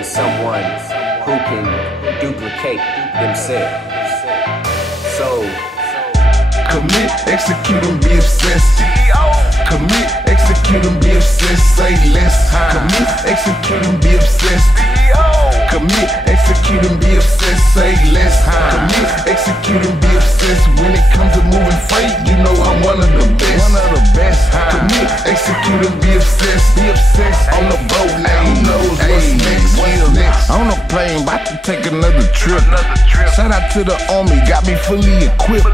is someone who can duplicate themselves. So, commit, execute, and be obsessed. Commit, execute, and be obsessed. Say less. Commit, execute, and be obsessed. Commit, execute, and be obsessed. Say less. Commit, execute, and be obsessed. When it comes to moving freight, you know I'm one of the best. Commit, execute, and be obsessed. Be obsessed. On the boat now, who knows what's next? What's next? On a plane, about to take another trip. Shout out to the army, got me fully equipped.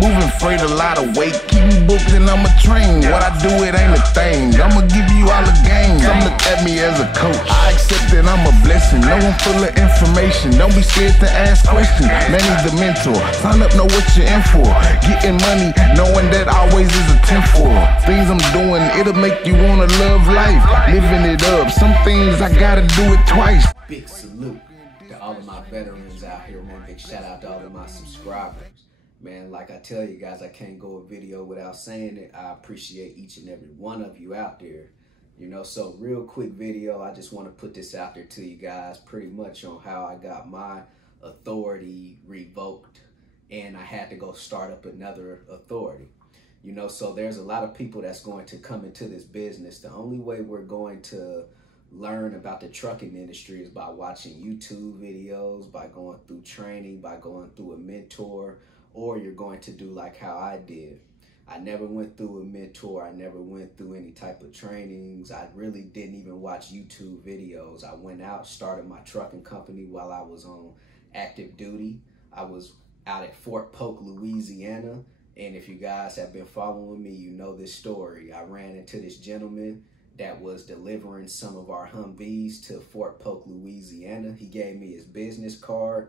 Moving freight, a lot of weight, keep me booked and I'ma train. What I do, it ain't a thing. I'ma give you all the game. Don't look at me as a coach, I accept that I'm a blessing. No one full of information, don't be scared to ask questions. Man, he's the mentor, sign up, know what you're in for. Getting money, knowing that always is a 10 for. Things I'm doing, it'll make you wanna love life. Living it up, some things I gotta do it twice. big salute to all of my veterans out here, man. Big shout out to all of my subscribers. Man, like I tell you guys, I can't go a video without saying it. I appreciate each and every one of you out there. You know, so real quick video, I just want to put this out there to you guys pretty much on how I got my authority revoked and I had to go start up another authority. You know, so there's a lot of people that's going to come into this business. The only way we're going to learn about the trucking industry is by watching YouTube videos, by going through training, by going through a mentor, or you're going to do like how I did. I never went through a mentor. I never went through any type of trainings. I really didn't even watch YouTube videos. I went out, started my trucking company while I was on active duty. I was out at Fort Polk, Louisiana. And if you guys have been following me, you know this story. I ran into this gentleman that was delivering some of our Humvees to Fort Polk, Louisiana. He gave me his business card.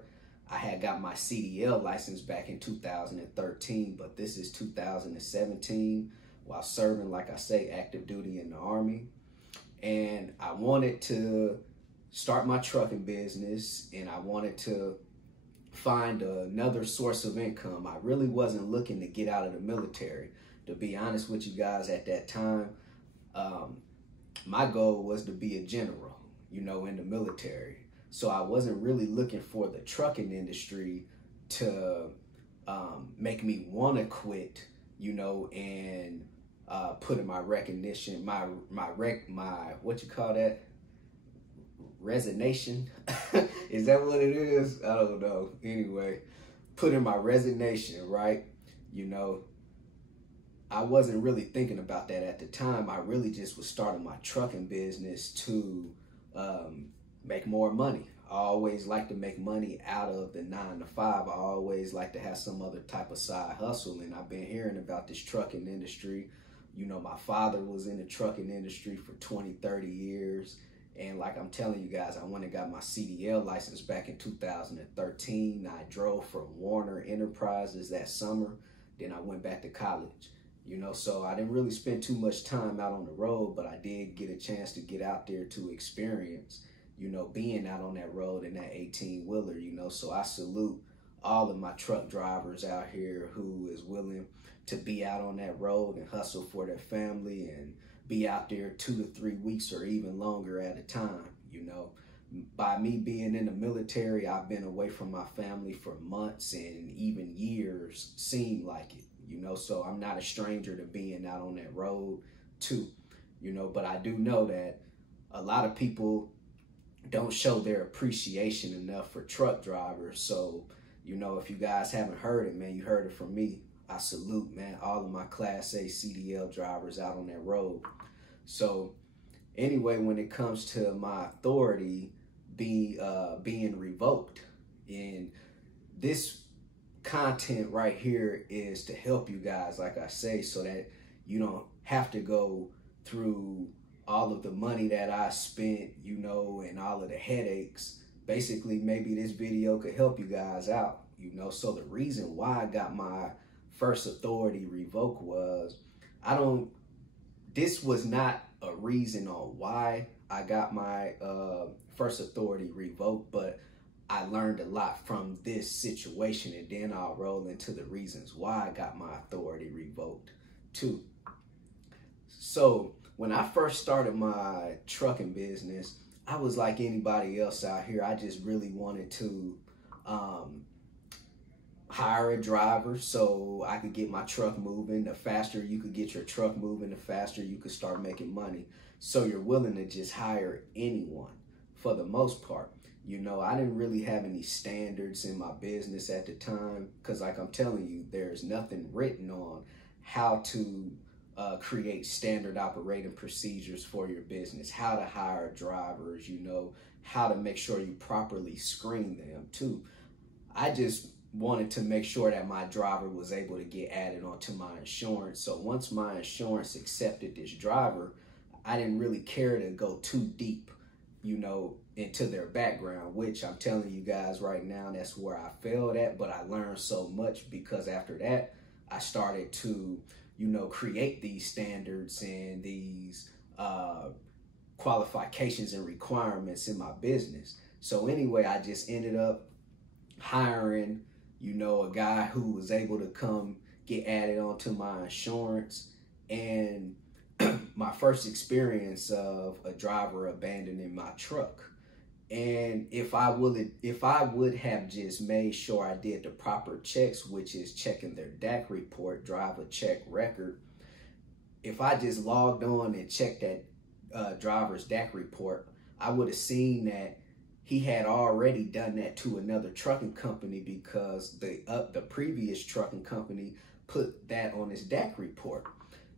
I had got my CDL license back in 2013, but this is 2017 while serving, like I say, active duty in the Army. And I wanted to start my trucking business and I wanted to find another source of income. I really wasn't looking to get out of the military. To be honest with you guys, at that time, my goal was to be a general, you know, in the military. So I wasn't really looking for the trucking industry to make me want to quit, you know, and put in my recognition, my what you call that? Resignation? Is that what it is? I don't know. Anyway, put in my resignation, right? You know, I wasn't really thinking about that at the time. I really just was starting my trucking business to make more money. I always like to make money out of the 9 to 5. I always like to have some other type of side hustle. And I've been hearing about this trucking industry. You know, my father was in the trucking industry for 20, 30 years. And like I'm telling you guys, I went and got my CDL license back in 2013. I drove for Warner Enterprises that summer. Then I went back to college. You know, so I didn't really spend too much time out on the road, but I did get a chance to get out there to experience, you know, being out on that road in that 18-wheeler, you know. So I salute all of my truck drivers out here who is willing to be out on that road and hustle for their family and be out there 2 to 3 weeks or even longer at a time, you know. By me being in the military, I've been away from my family for months and even years, seemed like it, you know. So I'm not a stranger to being out on that road too, you know. But I do know that a lot of people don't show their appreciation enough for truck drivers. So, you know, if you guys haven't heard it, man, you heard it from me. I salute, man, all of my Class A CDL drivers out on that road. So anyway, when it comes to my authority being revoked, and this content right here is to help you guys, like I say, so that you don't have to go through all of the money that I spent, you know, and all of the headaches. Basically, maybe this video could help you guys out, you know. So the reason why I got my first authority revoked was, this was not a reason on why I got my first authority revoked, but I learned a lot from this situation, and then I'll roll into the reasons why I got my authority revoked too. So when I first started my trucking business, I was like anybody else out here. I just really wanted to hire a driver so I could get my truck moving. The faster you could get your truck moving, the faster you could start making money. So you're willing to just hire anyone for the most part. You know, I didn't really have any standards in my business at the time because, like I'm telling you, there's nothing written on how to create standard operating procedures for your business, how to hire drivers, you know, how to make sure you properly screen them too. I just wanted to make sure that my driver was able to get added onto my insurance. So once my insurance accepted this driver, I didn't really care to go too deep, you know, into their background, which I'm telling you guys right now, that's where I failed at. But I learned so much because after that, I started to, you know, create these standards and these qualifications and requirements in my business. So anyway, I just ended up hiring, you know, a guy who was able to come get added onto my insurance. And my first experience of a driver abandoning my truck. And if I would have just made sure I did the proper checks, which is checking their DAT report, driver check record, if I just logged on and checked that driver's DAT report, I would have seen that he had already done that to another trucking company because the previous trucking company put that on his DAT report.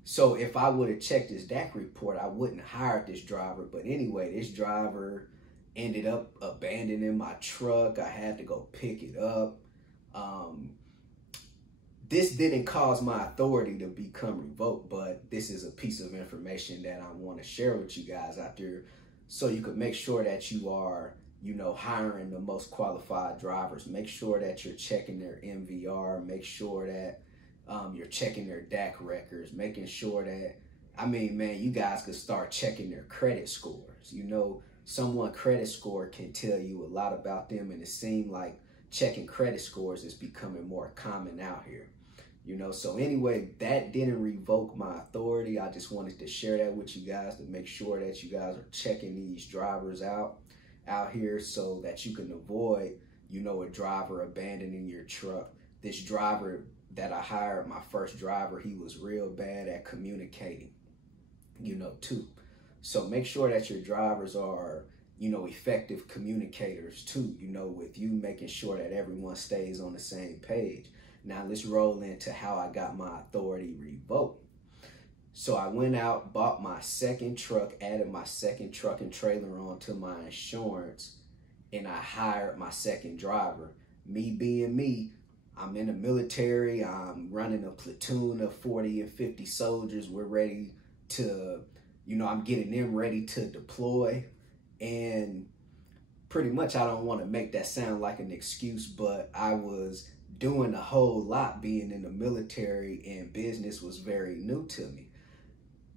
So if I would have checked his DAT report, I wouldn't have hired this driver. But anyway, this driver ended up abandoning my truck. I had to go pick it up. This didn't cause my authority to become revoked, but this is a piece of information that I want to share with you guys out there so you could make sure that you are, you know, hiring the most qualified drivers. Make sure that you're checking their MVR. Make sure that you're checking their DAC records, making sure that, I mean, man, you guys could start checking their credit scores. You know, someone's credit score can tell you a lot about them, and it seems like checking credit scores is becoming more common out here. You know, so anyway, that didn't revoke my authority. I just wanted to share that with you guys to make sure that you guys are checking these drivers out here so that you can avoid, you know, a driver abandoning your truck. This driver that I hired, my first driver, he was real bad at communicating, you know, too. So make sure that your drivers are, you know, effective communicators too, you know, with you making sure that everyone stays on the same page. Now let's roll into how I got my authority revoked. So I went out, bought my second truck, added my second truck and trailer onto my insurance, and I hired my second driver. Me being me, I'm in the military, I'm running a platoon of 40 and 50 soldiers. We're ready to, you know, I'm getting them ready to deploy. And pretty much, I don't want to make that sound like an excuse, but I was doing a whole lot being in the military, and business was very new to me.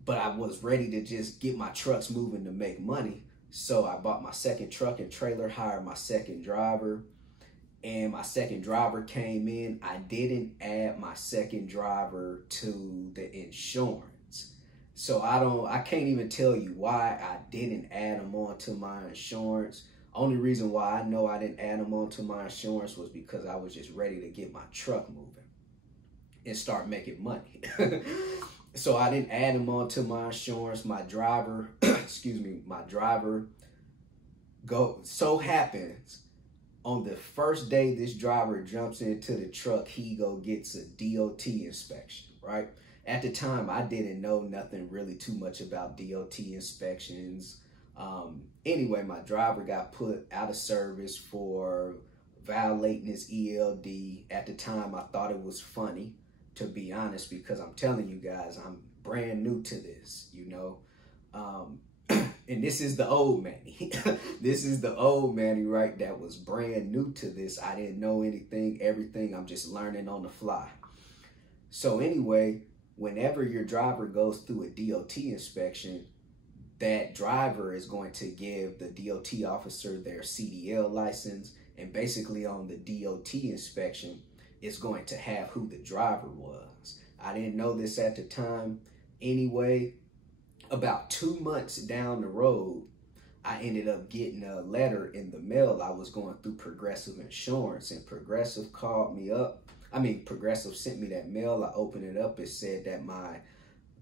But I was ready to just get my trucks moving to make money. So I bought my second truck and trailer, hired my second driver, and my second driver came in. I didn't add my second driver to the insurance. So I can't even tell you why I didn't add them onto my insurance. Only reason why I know I didn't add them onto my insurance was because I was just ready to get my truck moving and start making money. So I didn't add them onto my insurance. My driver, my driver so happens on the first day this driver jumps into the truck, he gets a DOT inspection, right? At the time, I didn't know nothing really too much about DOT inspections. Anyway, my driver got put out of service for violating his ELD. At the time, I thought it was funny, to be honest, because I'm telling you guys, I'm brand new to this, you know. And this is the old Manny. This is the old Manny, right, that was brand new to this. I didn't know everything. I'm just learning on the fly. So anyway, whenever your driver goes through a DOT inspection, that driver is going to give the DOT officer their CDL license, and basically on the DOT inspection, it's going to have who the driver was. I didn't know this at the time. Anyway, about 2 months down the road, I ended up getting a letter in the mail. I was going through Progressive Insurance, and Progressive called me up. Progressive sent me that mail. I opened it up. It said that my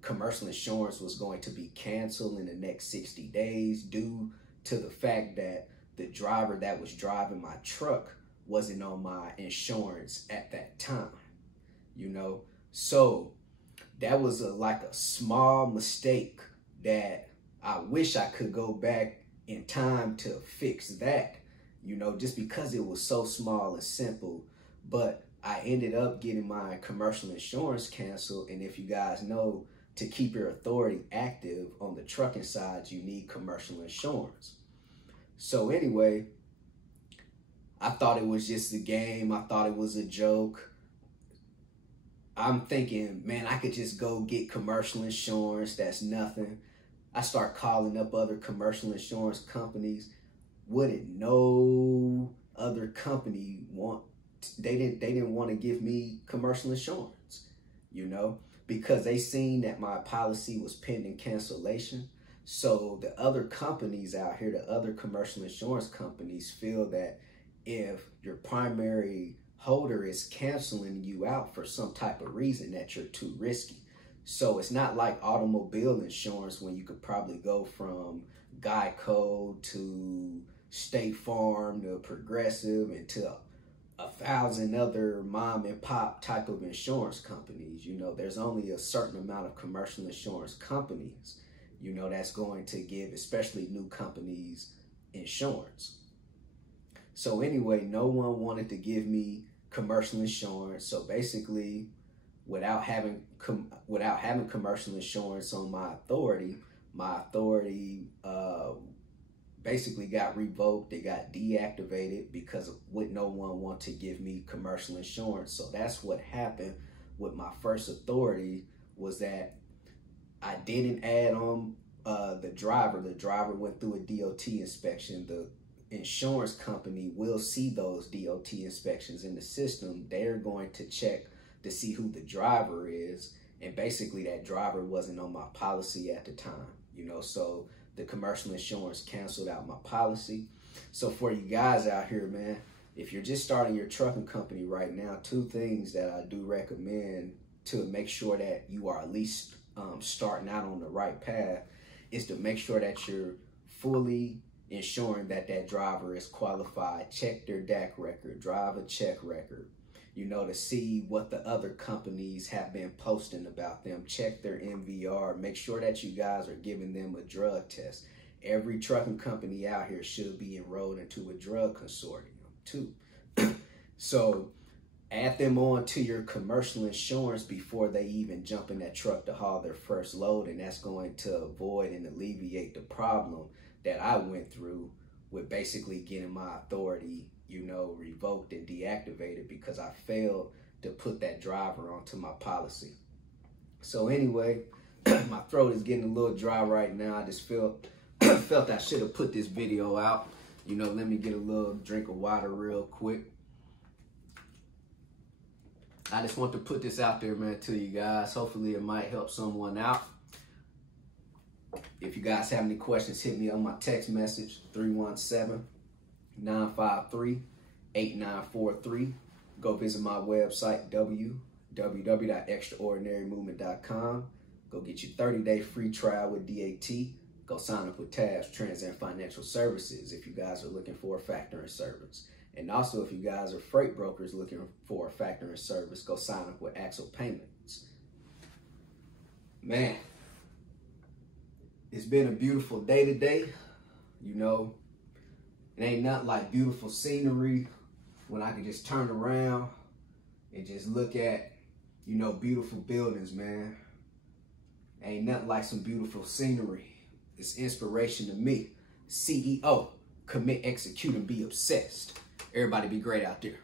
commercial insurance was going to be canceled in the next 60 days due to the fact that the driver that was driving my truck wasn't on my insurance at that time, you know? So that was like a small mistake that I wish I could go back in time to fix that, you know, just because it was so small and simple. But I ended up getting my commercial insurance canceled. And if you guys know, to keep your authority active on the trucking side, you need commercial insurance. So anyway, I thought it was just a game. I thought it was a joke. I'm thinking, man, I could just go get commercial insurance. That's nothing. I start calling up other commercial insurance companies. Wouldn't no other company want? They didn't want to give me commercial insurance, you know, because they seen that my policy was pending cancellation. So the other companies out here, the other commercial insurance companies, feel that if your primary holder is canceling you out for some type of reason, that you're too risky. So it's not like automobile insurance when you could probably go from Geico to State Farm to Progressive and to 1,000 other mom and pop type of insurance companies. You know, there's only a certain amount of commercial insurance companies, you know, that's going to give, especially new companies, insurance. So anyway, no one wanted to give me commercial insurance. So basically, without having commercial insurance on my authority basically got revoked. It got deactivated because would no one want to give me commercial insurance. So that's what happened with my first authority, was that I didn't add on the driver. The driver went through a DOT inspection. The insurance company will see those DOT inspections in the system. They're going to check to see who the driver is. And basically that driver wasn't on my policy at the time, you know, so the commercial insurance canceled out my policy. So for you guys out here, man, if you're just starting your trucking company right now, 2 things that I do recommend to make sure that you are at least starting out on the right path is to make sure that you're fully ensuring that that driver is qualified. Check their DAT record, drive a check record, you know, to see what the other companies have been posting about them. Check their MVR. Make sure that you guys are giving them a drug test. Every trucking company out here should be enrolled into a drug consortium too. So add them on to your commercial insurance before they even jump in that truck to haul their first load. And that's going to avoid and alleviate the problem that I went through with basically getting my authority, you know, revoked and deactivated because I failed to put that driver onto my policy. So anyway, my throat is getting a little dry right now. I just felt I should have put this video out. You know, let me get a little drink of water real quick. I just want to put this out there, man, to you guys. Hopefully it might help someone out. If you guys have any questions, hit me on my text message, 317-953-8943. Go visit my website, www.extraordinarymovement.com. Go get your 30-day free trial with DAT. Go sign up with TAFS, Transcend Financial Services, if you guys are looking for a factoring service. And also, if you guys are freight brokers looking for a factoring service, go sign up with Axle Payments. Man, it's been a beautiful day today. You know, it ain't nothing like beautiful scenery when I can just turn around and just look at, you know, beautiful buildings, man. Ain't nothing like some beautiful scenery. It's inspiration to me. CEO, commit, execute, and be obsessed. Everybody be great out there.